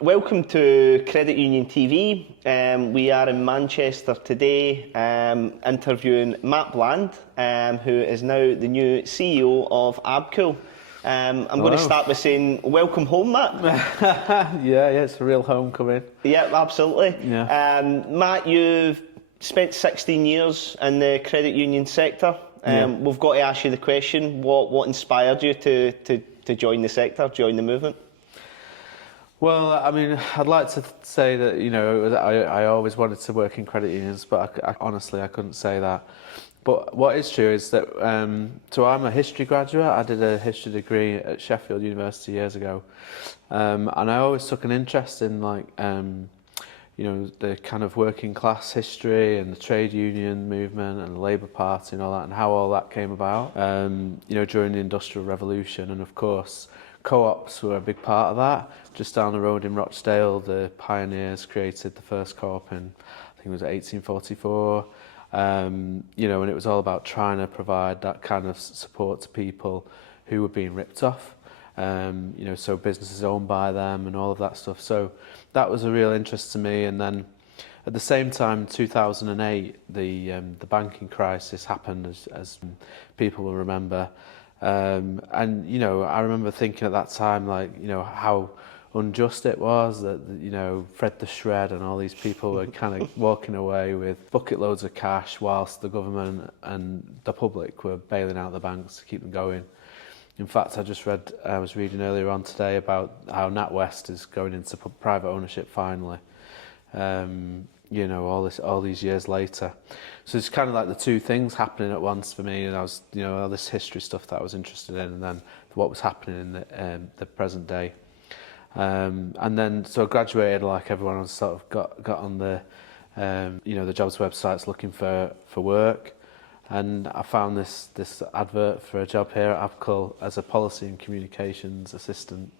Welcome to Credit Union TV. We are in Manchester today interviewing Matt Bland, who is now the new CEO of ABCUL. I'm going to start by saying welcome home, Matt. Yeah, it's a real homecoming. Yeah, absolutely. Yeah. Matt, you've spent 16 years in the credit union sector. We've got to ask you the question, what inspired you to join the sector, join the movement? Well, I mean, I'd like to say that, I always wanted to work in credit unions, but honestly, I couldn't say that. But what is true is that, so I'm a history graduate. I did a history degree at Sheffield University years ago. And I always took an interest in, the kind of working class history and the trade union movement and the Labour Party and all that, and how all that came about, during the Industrial Revolution. And of course, co-ops were a big part of that. Just down the road in Rochdale, the pioneers created the first co-op in, I think it was 1844. And it was all about trying to provide that kind of support to people who were being ripped off. So businesses owned by them and all of that stuff. So that was a real interest to me. And then at the same time, 2008, the banking crisis happened, as people will remember. And I remember thinking at that time, how unjust it was that, Fred the Shred and all these people were kind of walking away with bucket loads of cash whilst the government and the public were bailing out the banks to keep them going. In fact, I was reading earlier on today about how NatWest is going into private ownership finally. All these years later. So it's kind of like the two things happening at once for me. And I was, all this history stuff that I was interested in, and then what was happening in the present day. And then, so I graduated like everyone else, sort of got on the jobs websites looking for work. And I found this advert for a job here at ABCUL as a policy and communications assistant.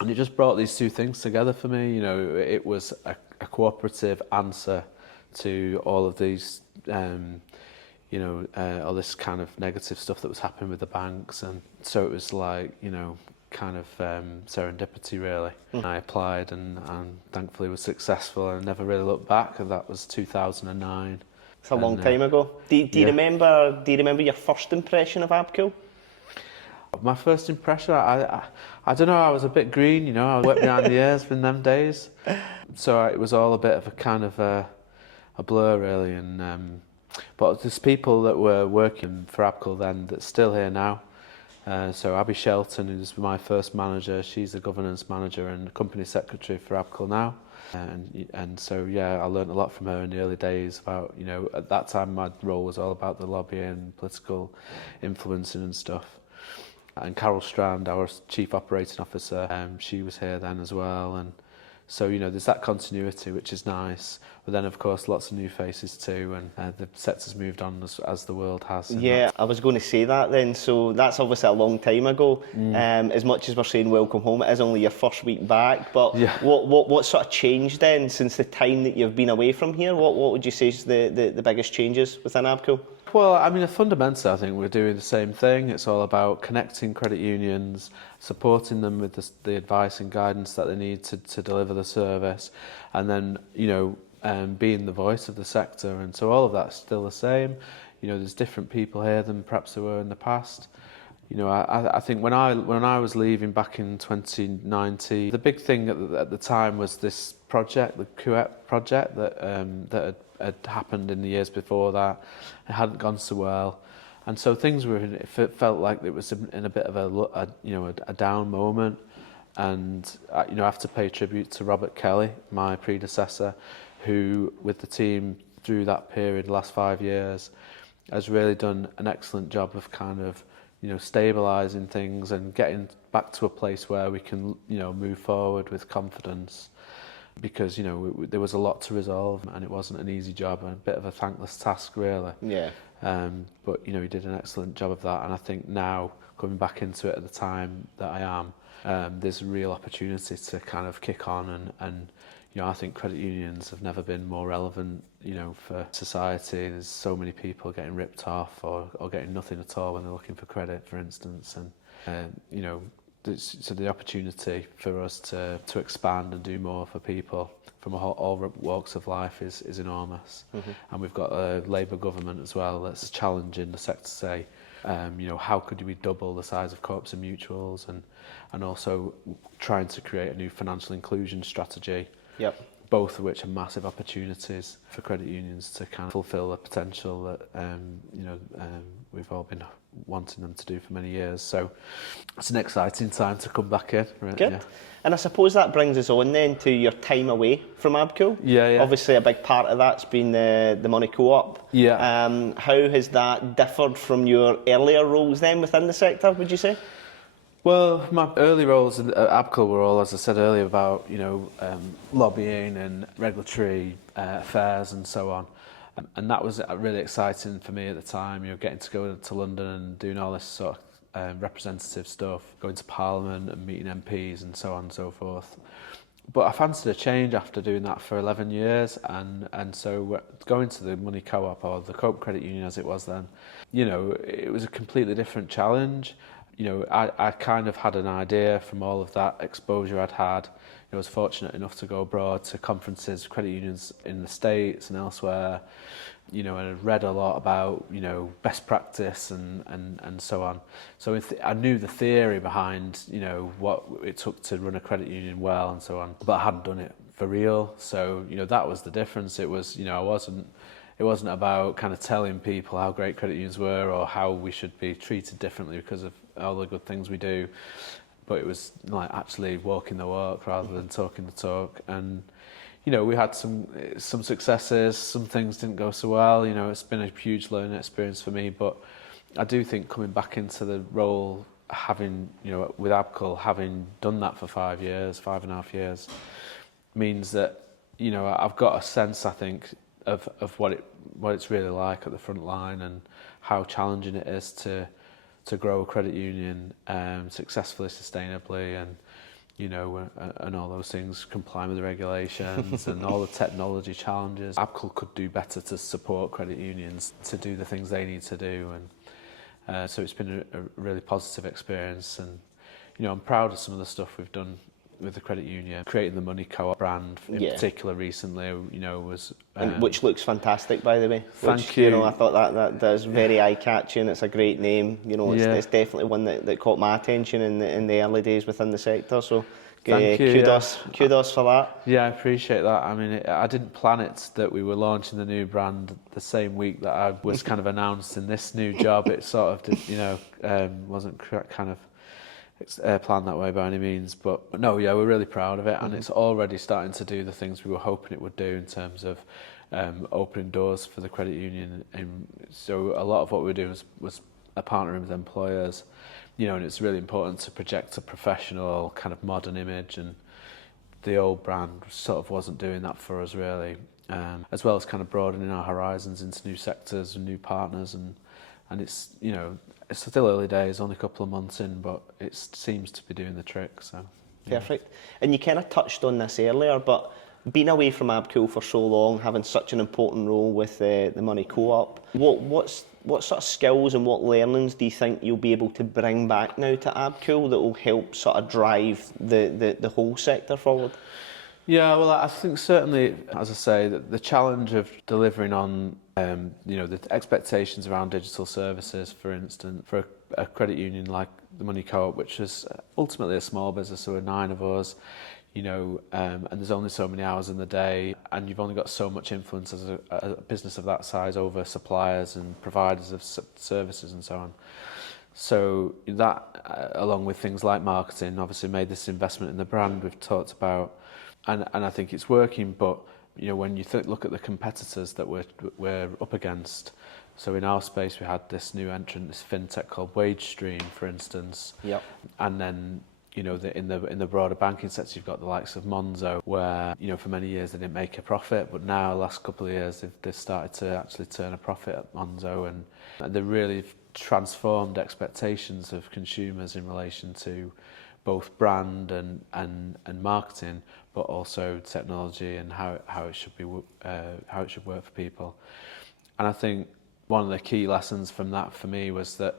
And it just brought these two things together for me. It was a cooperative answer to all of these, all this kind of negative stuff that was happening with the banks. And so it was kind of serendipity, really. I applied and thankfully was successful and never really looked back. And that was 2009. It's a long time ago. Do you remember your first impression of ABCUL? My first impression, I don't know, I was a bit green, I was wet behind the ears in them days. So it was all a bit of a kind of a blur, really. But there's people that were working for ABCUL then that's still here now. So Abby Shelton, who's my first manager, she's the governance manager and company secretary for ABCUL now. And so, I learned a lot from her in the early days about, at that time my role was all about the lobbying, political influencing and stuff. And Carol Strand, our Chief Operating Officer, she was here then as well. And so, there's that continuity, which is nice. But then, of course, lots of new faces too. And the sector's moved on as the world has. Yeah, I was going to say that then. So that's obviously a long time ago. As much as we're saying welcome home, it is only your first week back. But what sort of changed then since the time that you've been away from here? What would you say is the biggest changes within ABCUL? Well, I mean, fundamentally, I think we're doing the same thing. It's all about connecting credit unions, supporting them with the advice and guidance that they need to deliver the service, and then, being the voice of the sector. And so all of that's still the same. There's different people here than perhaps there were in the past. I think when I was leaving back in 2019, the big thing at the time was this project, the CUTV project that had happened in the years before that. It hadn't gone so well, and so things were. It felt like it was in a bit of a down moment, and I have to pay tribute to Robert Kelly, my predecessor, who with the team through that period, the last 5 years, has really done an excellent job of kind of stabilising things and getting back to a place where we can move forward with confidence. Because there was a lot to resolve and it wasn't an easy job and a bit of a thankless task, really. Yeah. But he did an excellent job of that, and I think now coming back into it at the time that I am, there's a real opportunity to kind of kick on and I think credit unions have never been more relevant, for society. There's so many people getting ripped off or getting nothing at all when they're looking for credit, for instance, and so the opportunity for us to expand and do more for people from all walks of life is enormous. And we've got a Labour government as well that's challenging the sector to say, how could we double the size of co-ops and mutuals, and also trying to create a new financial inclusion strategy. Yep. Both of which are massive opportunities for credit unions to kind of fulfil the potential that we've all been wanting them to do for many years. So it's an exciting time to come back in. Right? Good. Yeah. And I suppose that brings us on then to your time away from ABCUL. Yeah. Obviously a big part of that's been the Money Co-op. Yeah. How has that differed from your earlier roles then within the sector, would you say? Well, my early roles at ABCUL were all, as I said earlier, about lobbying and regulatory affairs and so on, and that was really exciting for me at the time. Getting to go to London and doing all this sort of representative stuff, going to Parliament and meeting MPs and so on and so forth. But I fancied a change after doing that for 11 years, and so going to the Money Co-op, or the Co-op Credit Union as it was then, it was a completely different challenge. I kind of had an idea from all of that exposure I'd had. I was fortunate enough to go abroad to conferences, credit unions in the States and elsewhere, and I read a lot about, best practice and so on. So I knew the theory behind, what it took to run a credit union well and so on, but I hadn't done it for real. So, that was the difference. It was, it wasn't about kind of telling people how great credit unions were or how we should be treated differently because of all the good things we do, but it was like actually walking the walk rather than talking the talk. And we had some successes, some things didn't go so well. It's been a huge learning experience for me, but I do think coming back into the role, having with ABCUL, having done that for 5.5 years, means that I've got a sense, I think, of what it's really like at the front line and how challenging it is to grow a credit union successfully, sustainably, and and all those things, complying with the regulations and all the technology challenges. ABCUL could do better to support credit unions to do the things they need to do, and so it's been a really positive experience. And I'm proud of some of the stuff we've done with the credit union, creating the Money Co-op brand in particular recently, was... and which looks fantastic, by the way. Thank you. I thought that is very eye-catching. It's a great name. It's definitely one that caught my attention in the early days within the sector. So kudos for that. Yeah, I appreciate that. I mean, I didn't plan it that we were launching the new brand the same week that I was kind of announced in this new job. It sort of did, wasn't kind of planned that way by any means, but no, we're really proud of it, and it's already starting to do the things we were hoping it would do in terms of opening doors for the credit union. And so a lot of what we were doing was partnering with employers, and it's really important to project a professional kind of modern image, and the old brand sort of wasn't doing that for us really, as well as kind of broadening our horizons into new sectors and new partners, and it's it's still early days, only a couple of months in, but it seems to be doing the trick. So perfect. And you kind of touched on this earlier, but being away from ABCUL for so long, having such an important role with the Money Co-op, what sort of skills and what learnings do you think you'll be able to bring back now to ABCUL that will help sort of drive the whole sector forward? Yeah, well, I think certainly, as I say, the challenge of delivering on the expectations around digital services, for instance, for a credit union like the Money Co-op, which is ultimately a small business, so there are 9 of us, and there's only so many hours in the day, and you've only got so much influence as a business of that size over suppliers and providers of services and so on. So that, along with things like marketing, obviously made this investment in the brand we've talked about, and I think it's working, but when you look at the competitors that we're up against, so in our space we had this new entrant, this fintech called WageStream, for instance. Yep. And then in the broader banking sector, you've got the likes of Monzo, where for many years they didn't make a profit, but now the last couple of years they've started to actually turn a profit at Monzo, and they've really transformed expectations of consumers in relation to both brand and marketing, but also technology and how it should work for people. And I think one of the key lessons from that for me was that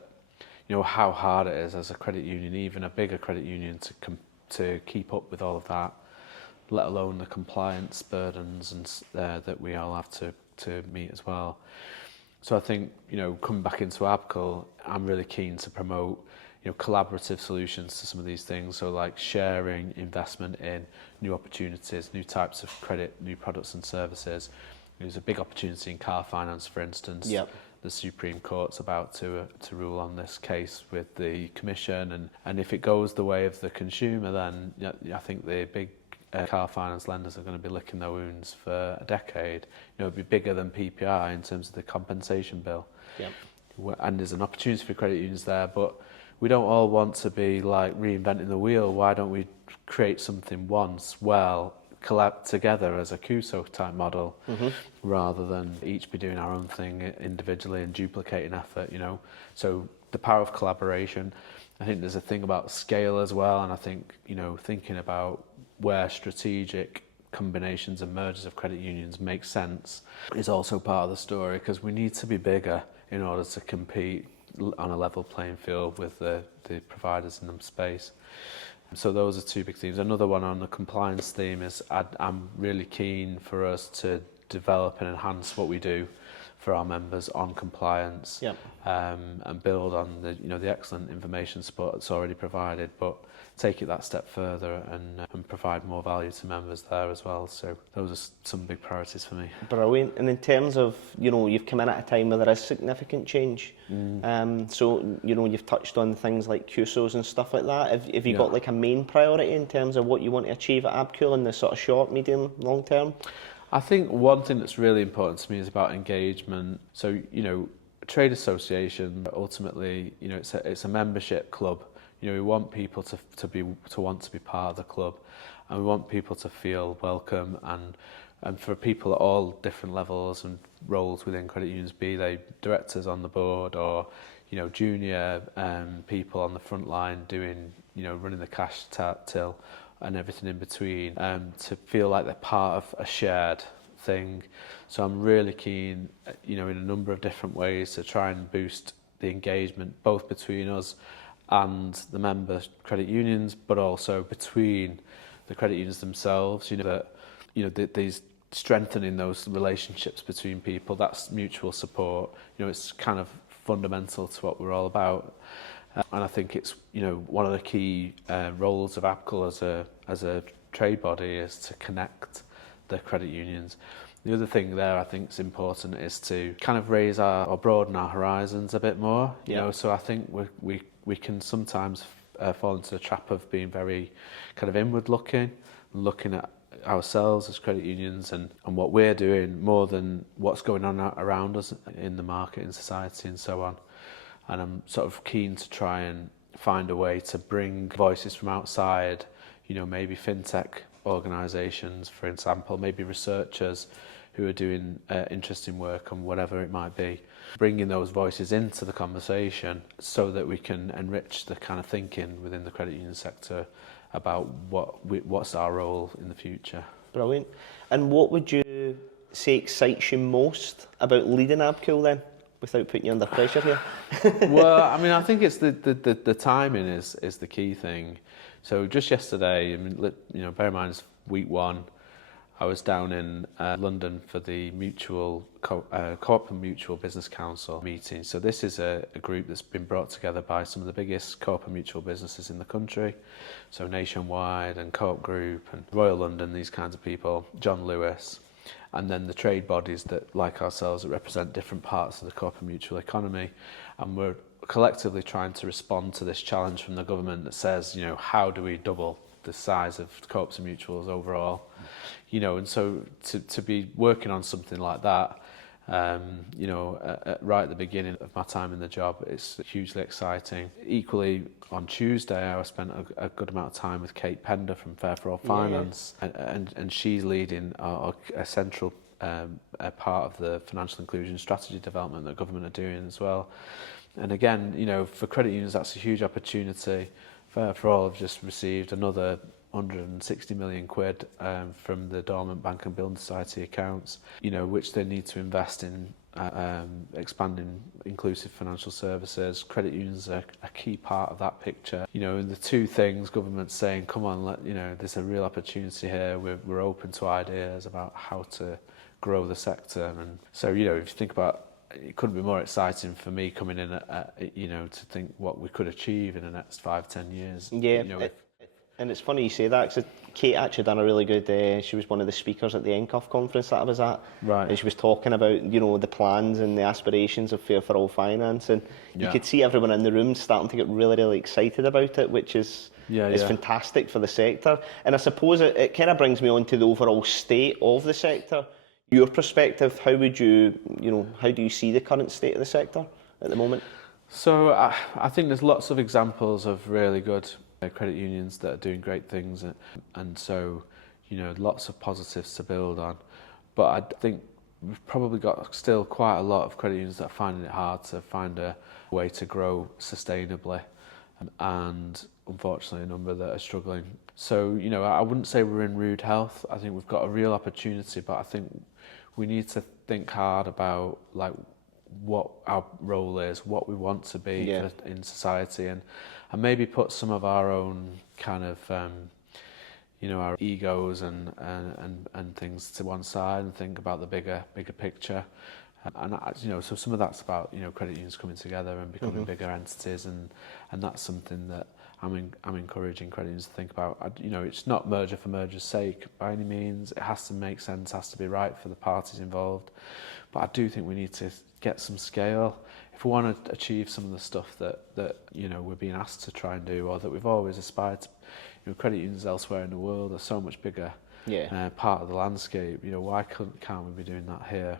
you know, how hard it is as a credit union, even a bigger credit union, to keep up with all of that, let alone the compliance burdens and that we all have to meet as well. So I think, you know, coming back into ABCUL, I'm really keen to promote, you know, collaborative solutions to some of these things. So like sharing investment in new opportunities, new types of credit, new products and services. There's a big opportunity in car finance, for instance. Yep. The Supreme Court's about to rule on this case with the Commission, and if it goes the way of the consumer, then I think the big car finance lenders are going to be licking their wounds for a decade. You know, it'll be bigger than PPI in terms of the compensation bill. Yep. And there's an opportunity for credit unions there, but we don't all want to be like reinventing the wheel. Why don't we create something once, collab together as a CUSO type model, rather than each be doing our own thing individually and duplicating effort, you know? So the power of collaboration. I think there's a thing about scale as well, and I think, you know, thinking about where strategic combinations and mergers of credit unions make sense is also part of the story, because we need to be bigger in order to compete on a level playing field with the providers in the space. So those are two big themes. Another one on the compliance theme is I'm really keen for us to develop and enhance what we do for our members on compliance. Yep. And build on the excellent information support that's already provided, but take it that step further and provide more value to members there as well. So those are some big priorities for me. Brilliant. And in terms of, you know, you've come in at a time where there is significant change. So, you know, you've touched on things like CUSOs and stuff like that. Have you got like a main priority in terms of what you want to achieve at ABCUL in the sort of short, medium, long term? I think one thing that's really important to me is about engagement. So, you know, a trade association, ultimately, you know, it's a membership club. You know, we want people to want to be part of the club, and we want people to feel welcome, and for people at all different levels and roles within credit unions, be they directors on the board or, you know, junior people on the front line doing, you know, running the cash till and everything in between, to feel like they're part of a shared thing. So I'm really keen, you know, in a number of different ways to try and boost the engagement both between us and the member credit unions, but also between the credit unions themselves. These strengthening those relationships between people, that's mutual support. You know, it's kind of fundamental to what we're all about. And I think it's, you know, one of the key roles of ABCUL as a trade body is to connect the credit unions. The other thing there I think is important is to kind of raise or broaden our horizons a bit more. You know, so I think we can sometimes fall into the trap of being very kind of inward looking at ourselves as credit unions and what we're doing more than what's going on around us in the market, in society and so on. And I'm sort of keen to try and find a way to bring voices from outside, you know, maybe fintech organisations, for example, maybe researchers who are doing interesting work on whatever it might be, bringing those voices into the conversation so that we can enrich the kind of thinking within the credit union sector about what's our role in the future. Brilliant. And what would you say excites you most about leading ABCUL then, without putting you under pressure here? Well, I mean, I think it's the timing is the key thing. So just yesterday, I mean, you know, bear in mind it's week one, I was down in London for the Co-op and Mutual Business Council meeting. So this is a group that's been brought together by some of the biggest co-op and mutual businesses in the country. So Nationwide and Co-op Group and Royal London, these kinds of people, John Lewis, and then the trade bodies that, like ourselves, that represent different parts of the co-op and mutual economy. And we're collectively trying to respond to this challenge from the government that says, you know, how do we double the size of co-ops and mutuals overall? You know, and so to be working on something like that, you know, right at the beginning of my time in the job, it's hugely exciting. Equally, on Tuesday, I spent a good amount of time with Kate Pender from Fair for All Finance, and she's leading a central part of the financial inclusion strategy development that government are doing as well. And again, you know, for credit unions, that's a huge opportunity. Fair for All have just received another 160 million quid from the dormant Bank and Building Society accounts, which they need to invest in expanding inclusive financial services. Credit unions are a key part of that picture. And the two things, government's saying, come on, there's a real opportunity here. We're open to ideas about how to grow the sector. And so, if you think about it, couldn't be more exciting for me coming in to think what we could achieve in the next 5-10 years. Yeah. And it's funny you say that, because Kate actually done a really good, she was one of the speakers at the NCUF conference that I was at. Right. And she was talking about, the plans and the aspirations of Fair for All Finance. And you could see everyone in the room starting to get really, really excited about it, which is fantastic for the sector. And I suppose it kind of brings me on to the overall state of the sector. Your perspective, how would you, how do you see the current state of the sector at the moment? So I think there's lots of examples of really good credit unions that are doing great things, and so lots of positives to build on. But I think we've probably got still quite a lot of credit unions that are finding it hard to find a way to grow sustainably, and unfortunately a number that are struggling. So I wouldn't say we're in rude health. I think we've got a real opportunity, but I think we need to think hard about what our role is, what we want to be in society, and maybe put some of our own kind of our egos and things to one side and think about the bigger picture. And so some of that's about credit unions coming together and becoming bigger entities, and that's something that I'm encouraging credit unions to think about. It's not merger for merger's sake by any means. It has to make sense, has to be right for the parties involved. But I do think we need to get some scale if we want to achieve some of the stuff that we're being asked to try and do, or that we've always aspired to. Credit unions elsewhere in the world are so much bigger part of the landscape. Why can't we be doing that here?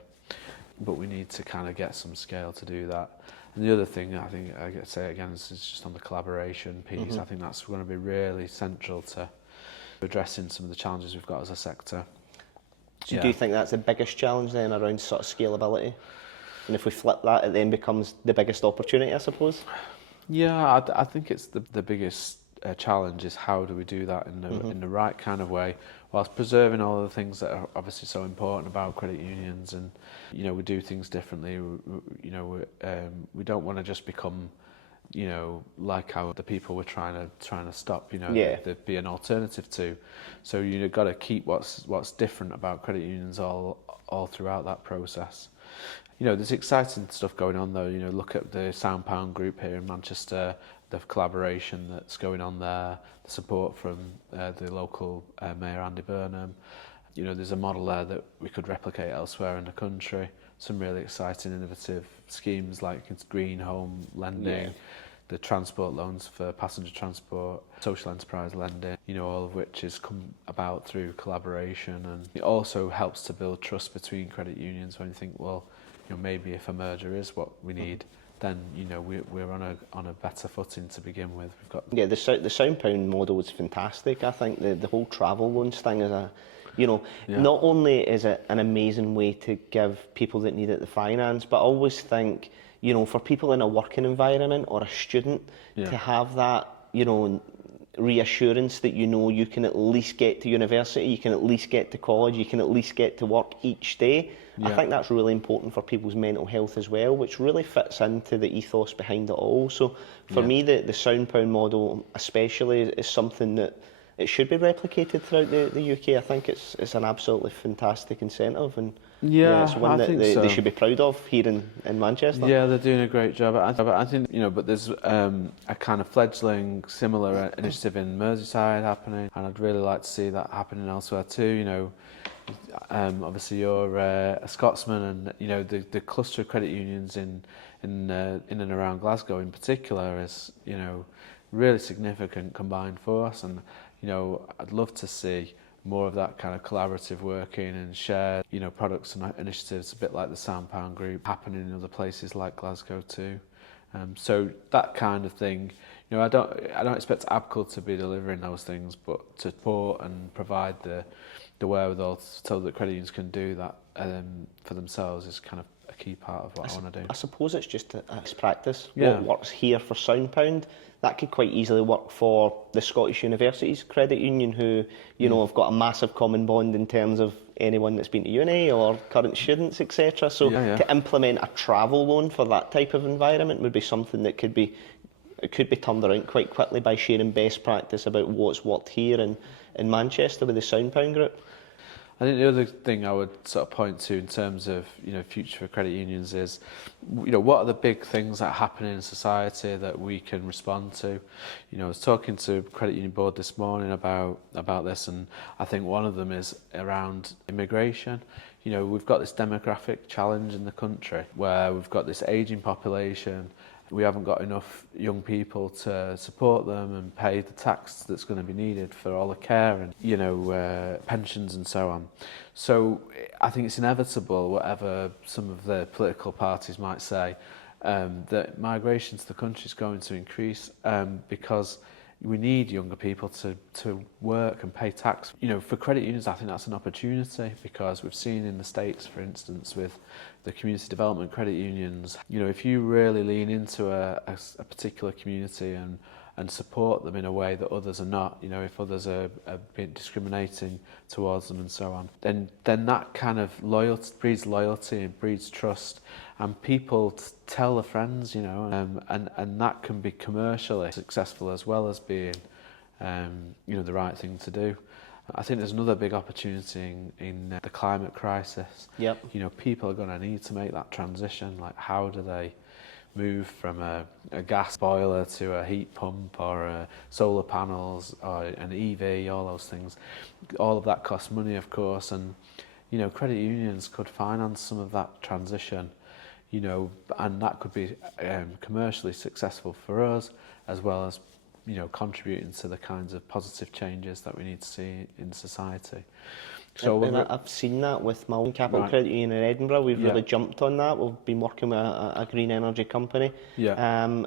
But we need to kind of get some scale to do that. And the other thing I think I get to say again is just on the collaboration piece. I think that's going to be really central to addressing some of the challenges we've got as a sector. So do you think that's the biggest challenge then, around sort of scalability? And if we flip that, it then becomes the biggest opportunity, I suppose? Yeah, I think it's the biggest challenge is how do we do that in the right kind of way, whilst preserving all of the things that are obviously so important about credit unions. And we do things differently. We don't want to just become like how the people we're trying to stop, there'd be an alternative to. So you've got to keep what's different about credit unions all throughout that process. There's exciting stuff going on though. Look at the £1 group here in Manchester, the collaboration that's going on there, the support from the local Mayor Andy Burnham. There's a model there that we could replicate elsewhere in the country. Some really exciting, innovative schemes like green home lending, the transport loans for passenger transport, social enterprise lending, all of which has come about through collaboration. And it also helps to build trust between credit unions when you think, well, maybe if a merger is what we need, then we're on a better footing to begin with. We've got the £1 model is fantastic. I think the whole travel loans thing is not only is it an amazing way to give people that need it the finance, but I always think for people in a working environment or a student to have that reassurance that you can at least get to university, you can at least get to college, you can at least get to work each day. I think that's really important for people's mental health as well, which really fits into the ethos behind it all. So for me, the £1 model especially is something that it should be replicated throughout the UK. I think it's an absolutely fantastic incentive, and it's one that they should be proud of here in Manchester. Yeah, they're doing a great job. I think but there's a kind of fledgling similar initiative in Merseyside happening, and I'd really like to see that happening elsewhere too. Obviously you're a Scotsman, and the cluster of credit unions in and around Glasgow in particular is really significant combined force, and I'd love to see more of that kind of collaborative working and shared products and initiatives, a bit like the £1 group, happening in other places like Glasgow too. So that kind of thing, I don't expect ABCUL to be delivering those things, but to support and provide the the wherewithal so that credit unions can do that for themselves is kind of a key part of what I want to do. I suppose it's just a best practice. Yeah. What works here for £1, that could quite easily work for the Scottish Universities Credit Union, who have got a massive common bond in terms of anyone that's been to uni or current students, etc. So to implement a travel loan for that type of environment would be something that could be turned around quite quickly by sharing best practice about what's worked here in Manchester with the £1 group. I think the other thing I would sort of point to in terms of future for credit unions is what are the big things that happen in society that we can respond to. I was talking to Credit Union Board this morning about this, and I think one of them is around immigration. We've got this demographic challenge in the country where we've got this ageing population. We haven't got enough young people to support them and pay the tax that's going to be needed for all the care and pensions and so on. So I think it's inevitable, whatever some of the political parties might say, that migration to the country is going to increase because we need younger people to work and pay tax. For credit unions, I think that's an opportunity because we've seen in the States, for instance, with the community development credit unions, if you really lean into a particular community and support them in a way that others are not, if others are being discriminating towards them and so on, then that kind of breeds loyalty and breeds trust, and people tell their friends, and that can be commercially successful as well as being, the right thing to do. I think there's another big opportunity in the climate crisis. Yep. People are going to need to make that transition. Like, how do they move from a gas boiler to a heat pump or solar panels or an EV, all those things? All of that costs money, of course, and credit unions could finance some of that transition, and that could be commercially successful for us, as well as contributing to the kinds of positive changes that we need to see in society. So and I've seen that with my own Capital Credit Union in Edinburgh. We've really jumped on that. We've been working with a green energy company, and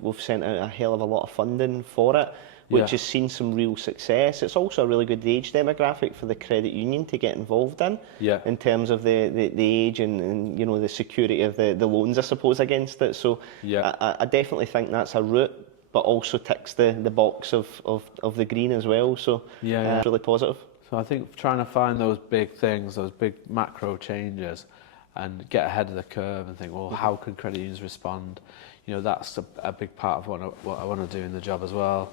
we've sent out a hell of a lot of funding for it, which has seen some real success. It's also a really good age demographic for the credit union to get involved in terms of the age and the security of the loans, I suppose, against it. So I definitely think that's a route, but also ticks the box of the green as well. So it's really positive. So I think trying to find those big things, those big macro changes, and get ahead of the curve and think, well, how could credit unions respond? That's a big part of what I want to do in the job as well.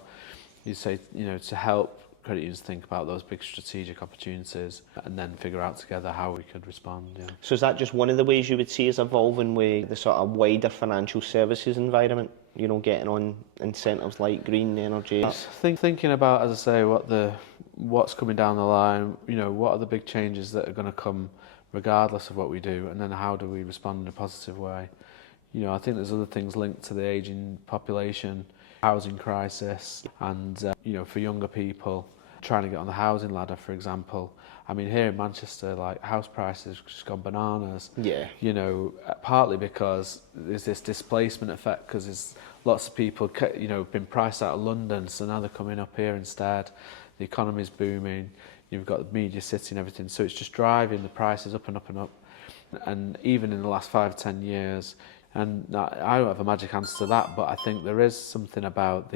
You say, to help credit unions think about those big strategic opportunities and then figure out together how we could respond. So is that just one of the ways you would see us evolving with the sort of wider financial services environment? Getting on incentives like green energy. Thinking about, as I say, what's coming down the line. What are the big changes that are going to come, regardless of what we do, and then how do we respond in a positive way? I think there's other things linked to the ageing population, housing crisis, and for younger people trying to get on the housing ladder, for example. I mean, here in Manchester, like, house prices have just gone bananas. Yeah. Partly because there's this displacement effect, because there's lots of people, been priced out of London, so now they're coming up here instead. The economy's booming. You've got the media city and everything, so it's just driving the prices up and up and up. And even in the last 5 or 10 years, and I don't have a magic answer to that, but I think there is something about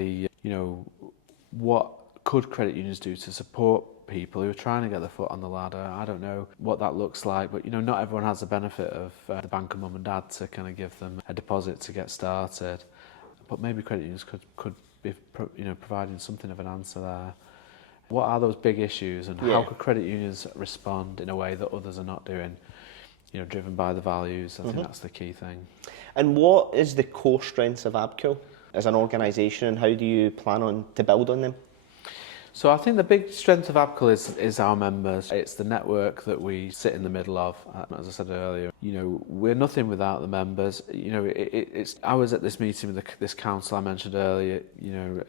what could credit unions do to support people who are trying to get their foot on the ladder. I don't know what that looks like, but not everyone has the benefit of the bank of mum and dad to kind of give them a deposit to get started. But maybe credit unions could be providing something of an answer there. What are those big issues, and how could credit unions respond in a way that others are not doing? Driven by the values. I think that's the key thing. And what is the core strengths of ABCUL as an organisation, and how do you plan to build on them? So I think the big strength of ABCUL is our members. It's the network that we sit in the middle of. As I said earlier, we're nothing without the members. I was at this meeting with this council I mentioned earlier.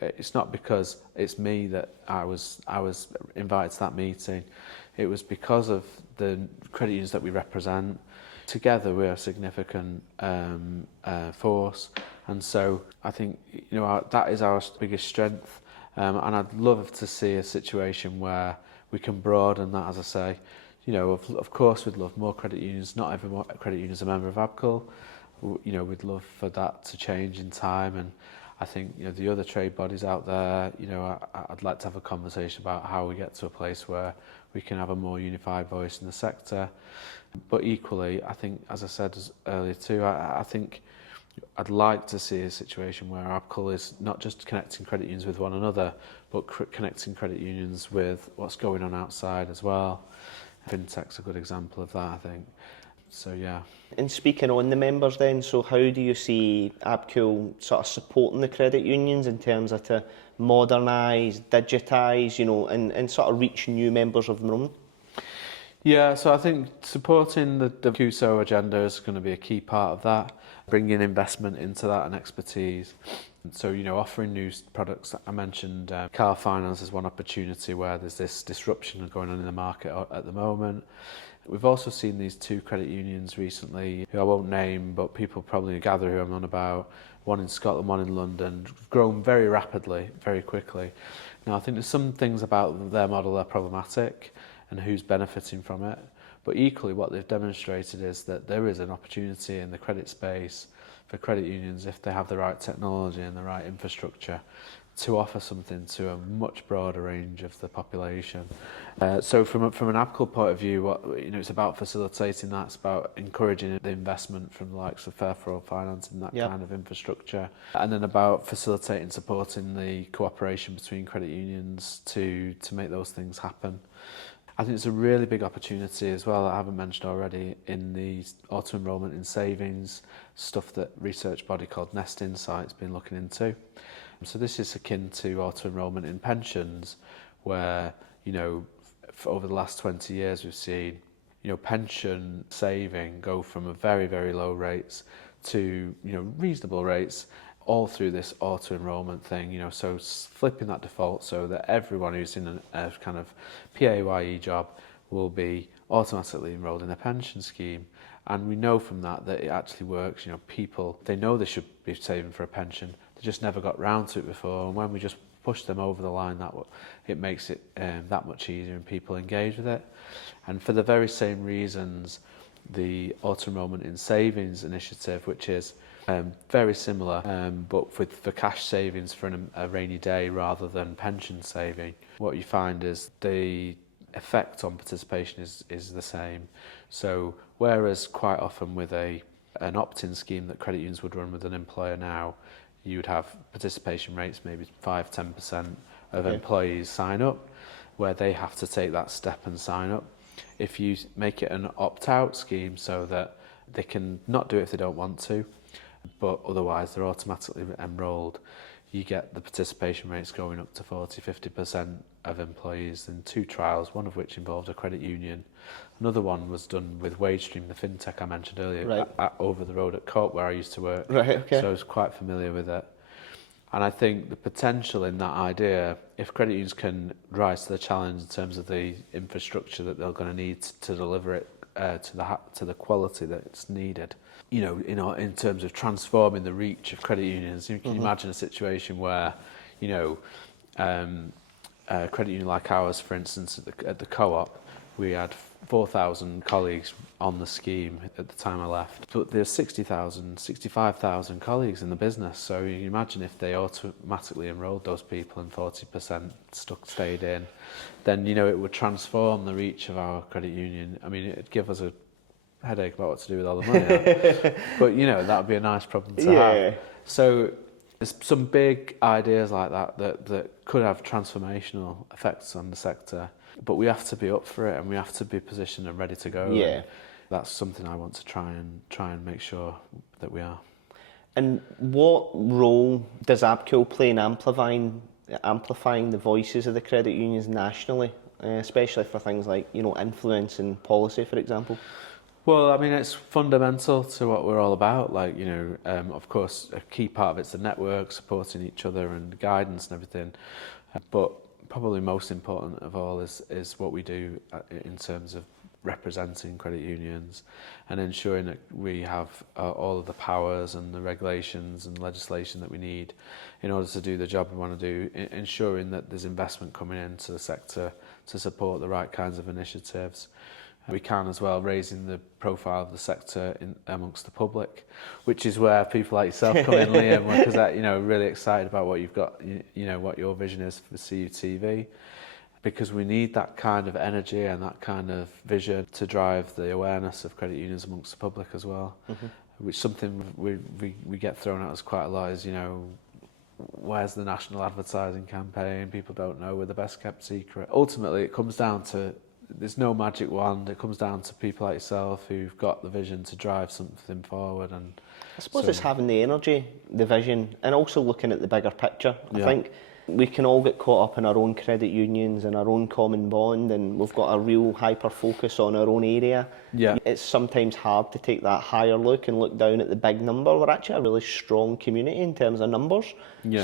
It's not because it's me that I was invited to that meeting. It was because of the credit unions that we represent. Together we're a significant force, and so I think that is our biggest strength. And I'd love to see a situation where we can broaden that, as I say. You know, of course, we'd love more credit unions. Not every credit union is a member of ABCUL. You know, we'd love for that to change in time, and I think, you know, the other trade bodies out there, you know, I'd like to have a conversation about how we get to a place where we can have a more unified voice in the sector. But equally, I think, as I said earlier too, I think I'd like to see a situation where ABCUL is not just connecting credit unions with one another, but connecting credit unions with what's going on outside as well. FinTech's a good example of that, I think. So, yeah. And speaking on the members then, so how do you see ABCUL sort of supporting the credit unions in terms of to modernise, digitise, you know, and sort of reach new members of their own? Yeah, so I think supporting the CUSO agenda is going to be a key part of that, bringing investment into that and expertise. So, you know, offering new products. I mentioned car finance is one opportunity where there's this disruption going on in the market at the moment. We've also seen these two credit unions recently, who I won't name, but people probably gather who I'm on about, one in Scotland, one in London, grown very rapidly, very quickly. Now, I think there's some things about their model that are problematic and who's benefiting from it. But equally, what they've demonstrated is that there is an opportunity in the credit space for credit unions, if they have the right technology and the right infrastructure, to offer something to a much broader range of the population. So from an ABCUL point of view, it's about facilitating that. It's about encouraging the investment from the likes of Fair for All Finance and that kind of infrastructure. And then about facilitating, supporting the cooperation between credit unions to make those things happen. I think it's a really big opportunity as well, I haven't mentioned already, in the auto enrolment in savings, stuff that research body called Nest Insight's been looking into. So this is akin to auto enrolment in pensions, where, you know, over the last 20 years we've seen, you know, pension saving go from a very, very low rates to, you know, reasonable rates, all through this auto enrolment thing, you know, so flipping that default so that everyone who's in a kind of PAYE job will be automatically enrolled in a pension scheme. And we know from that it actually works. You know, people, they know they should be saving for a pension, they just never got round to it before, and when we just push them over the line, it makes it that much easier and people engage with it. And for the very same reasons, the auto enrolment in savings initiative, which is very similar, but for cash savings for a rainy day rather than pension saving, what you find is the effect on participation is the same. So whereas quite often with an opt-in scheme that credit unions would run with an employer now, you would have participation rates, maybe 5-10% of employees sign up, where they have to take that step and sign up. If you make it an opt-out scheme so that they can not do it if they don't want to, but otherwise they're automatically enrolled, you get the participation rates going up to 40-50% of employees in two trials, one of which involved a credit union. Another one was done with WageStream, the fintech I mentioned earlier, over the road at Cope, where I used to work. So I was quite familiar with it. And I think the potential in that idea, if credit unions can rise to the challenge in terms of the infrastructure that they're going to need to deliver it to the quality that it's needed, you know, in terms of transforming the reach of credit unions. You can imagine a situation where, you know, a credit union like ours, for instance, at the Co-op, we had 4,000 colleagues on the scheme at the time I left. But there's 60,000, 65,000 colleagues in the business. So you can imagine if they automatically enrolled those people and 40% stayed in, then, you know, it would transform the reach of our credit union. I mean, it'd give us a headache about what to do with all the money. But, you know, that would be a nice problem to have. So there's some big ideas like that could have transformational effects on the sector. But we have to be up for it, and we have to be positioned and ready to go. Yeah. And that's something I want to try and make sure that we are. And what role does ABCUL play in amplifying the voices of the credit unions nationally, especially for things like, you know, influence and policy, for example? Well, I mean, it's fundamental to what we're all about. Like, you know, of course, a key part of it's the network, supporting each other and guidance and everything. But probably most important of all is what we do in terms of representing credit unions and ensuring that we have all of the powers and the regulations and legislation that we need in order to do the job we want to do, ensuring that there's investment coming into the sector to support the right kinds of initiatives. We can as well, raising the profile of the sector amongst the public, which is where people like yourself come in, Liam, because really excited about what you've got, what your vision is for CUTV, because we need that kind of energy and that kind of vision to drive the awareness of credit unions amongst the public as well, which something we get thrown at us quite a lot is, where's the national advertising campaign? People don't know, we're the best kept secret. Ultimately, it comes down to, there's no magic wand. It comes down to people like yourself who've got the vision to drive something forward. And I suppose it's having the energy, the vision, and also looking at the bigger picture. I think we can all get caught up in our own credit unions and our own common bond, and we've got a real hyper focus on our own area. It's sometimes hard to take that higher look and look down at the big number. We're actually a really strong community in terms of numbers.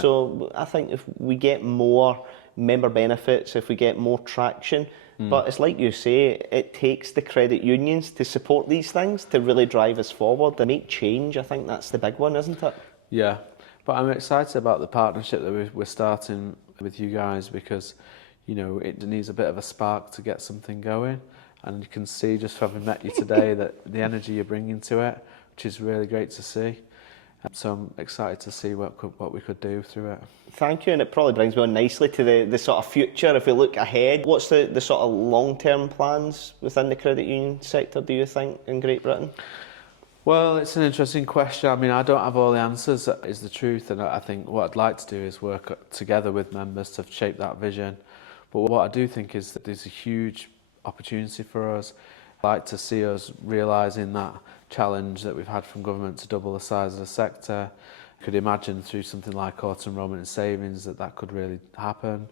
So I think if we get more member benefits, if we get more traction, but it's like you say, it takes the credit unions to support these things to really drive us forward and make change. I think that's the big one, isn't it? Yeah, but I'm excited about the partnership that we're starting with you guys, because it needs a bit of a spark to get something going, and you can see just having met you today that the energy you're bringing to it, which is really great to see. So I'm excited to see what we could do through it. Thank you, and it probably brings me on nicely to the sort of future. If we look ahead, what's the sort of long-term plans within the credit union sector, do you think, in Great Britain? Well, it's an interesting question. I mean, I don't have all the answers, that is the truth, and I think what I'd like to do is work together with members to shape that vision. But what I do think is that there's a huge opportunity for us. I'd like to see us realising that challenge that we've had from government to double the size of the sector. I could imagine through something like auto enrolment and savings that could really happen.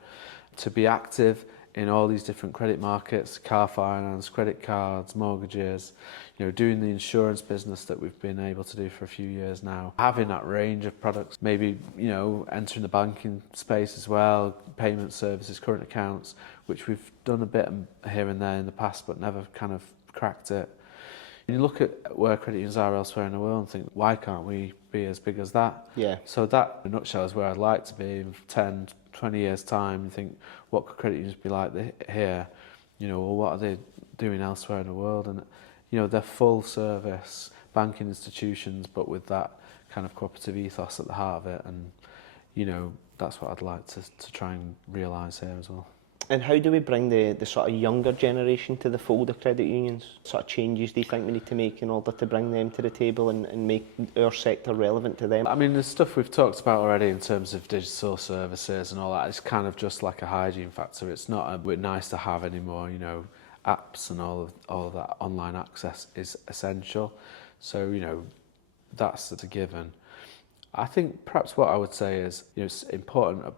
To be active in all these different credit markets, car finance, credit cards, mortgages, doing the insurance business that we've been able to do for a few years now. Having that range of products, maybe, entering the banking space as well, payment services, current accounts, which we've done a bit here and there in the past, but never kind of cracked it. You look at where credit unions are elsewhere in the world and think, why can't we be as big as that? So that, in a nutshell, is where I'd like to be in 10, 20 years' time, and think, what could credit unions be like here? Or what are they doing elsewhere in the world? And, they're full service banking institutions, but with that kind of cooperative ethos at the heart of it. And, that's what I'd like to try and realise here as well. And how do we bring the sort of younger generation to the fold of credit unions? What sort of changes do you think we need to make in order to bring them to the table and make our sector relevant to them? I mean, the stuff we've talked about already in terms of digital services and all that, it's kind of just like a hygiene factor. It's not a nice to have anymore, apps and all of that online access is essential. So, that's a given. I think perhaps what I would say is, it's important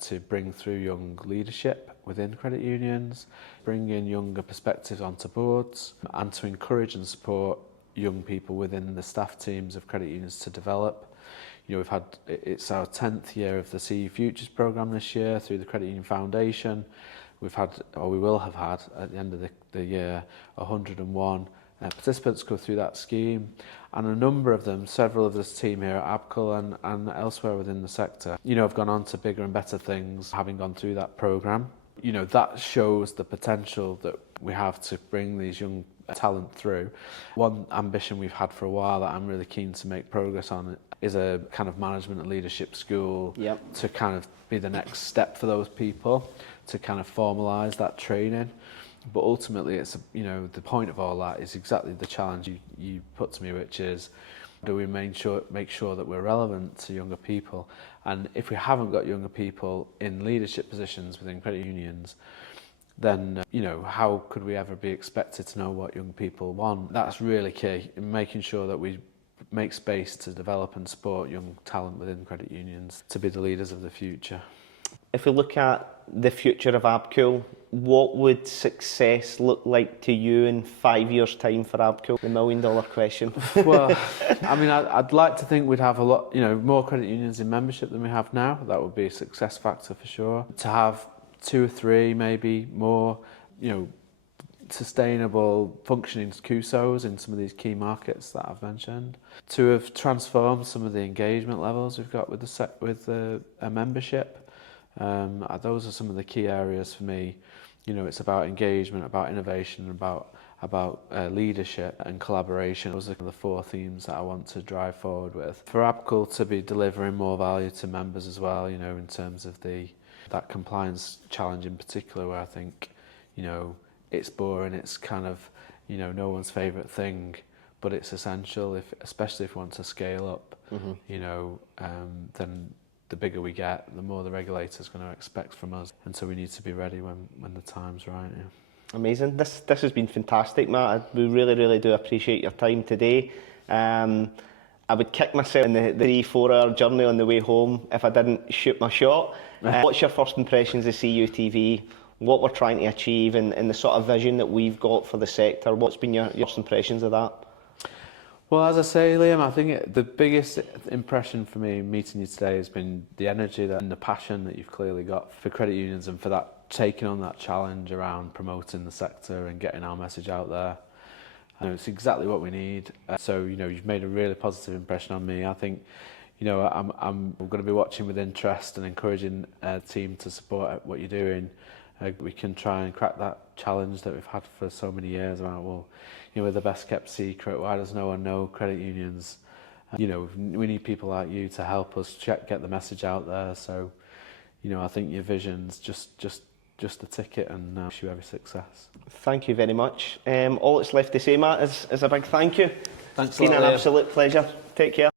to bring through young leadership within credit unions, bring in younger perspectives onto boards, and to encourage and support young people within the staff teams of credit unions to develop. It's our 10th year of the CU Futures programme this year through the Credit Union Foundation. We will have had, at the end of the year, 101 participants go through that scheme, and a number of them, several of this team here at ABCUL and elsewhere within the sector, have gone on to bigger and better things, having gone through that programme. That shows the potential that we have to bring these young talent through. One ambition we've had for a while that I'm really keen to make progress on is a kind of management and leadership school to kind of be the next step for those people, to kind of formalise that training. But ultimately, it's the point of all that is exactly the challenge you put to me, which is, do we make sure that we're relevant to younger people? And if we haven't got younger people in leadership positions within credit unions, then how could we ever be expected to know what young people want? That's really key in making sure that we make space to develop and support young talent within credit unions to be the leaders of the future. If we look at the future of ABCUL, what would success look like to you in 5 years' time for ABCUL? The $1 million question. Well, I mean, I'd like to think we'd have a lot, more credit unions in membership than we have now. That would be a success factor for sure. To have 2 or 3, maybe more, sustainable functioning CUSOs in some of these key markets that I've mentioned. To have transformed some of the engagement levels we've got with the membership. Those are some of the key areas for me, You know, it's about engagement, about innovation, about leadership and collaboration. Those are the 4 themes that I want to drive forward with. For ABCUL to be delivering more value to members as well, you know, in terms of that compliance challenge in particular, where I think, you know, it's boring, it's kind of, you know, no one's favourite thing, but it's essential, especially if we want to scale up, you know, then the bigger we get, the more the regulator's going to expect from us. And so we need to be ready when the time's right. Yeah. Amazing. This has been fantastic, Matt. We really, really do appreciate your time today. I would kick myself in the 3-4 hour journey on the way home if I didn't shoot my shot. What's your first impressions of CUTV? What we're trying to achieve and the sort of vision that we've got for the sector? What's been your first impressions of that? Well, as I say, Liam, I think the biggest impression for me meeting you today has been the energy and the passion that you've clearly got for credit unions and for that taking on that challenge around promoting the sector and getting our message out there. And it's exactly what we need. So, you know, you've made a really positive impression on me. I think, you know, I'm going to be watching with interest and encouraging the team to support what you're doing. We can try and crack that challenge that we've had for so many years about, well, you know, we're the best kept secret. Why does no one know credit unions? You know, we need people like you to help us get the message out there. So, you know, I think your vision's just the ticket, and wish you every success. Thank you very much. All that's left to say, Matt, is a big thank you. Thanks a lot. It's been an absolute pleasure. Take care.